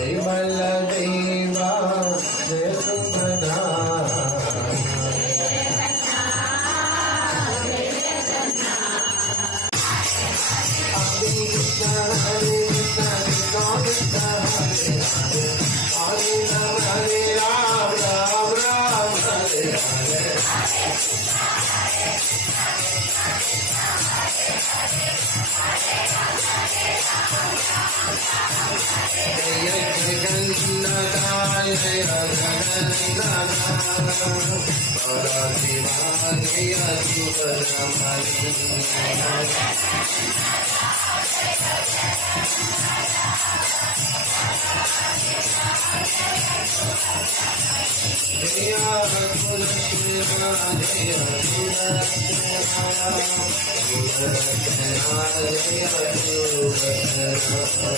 Jai Baldeva Jai Subhadra Hare Ram Ram Ram Hare Hare Jaya Jagannatha Jaya Jagannatha Parasiva Jaya Subramani Jaya Kulashmira Jaya Kulashmira Jaya Kulashmira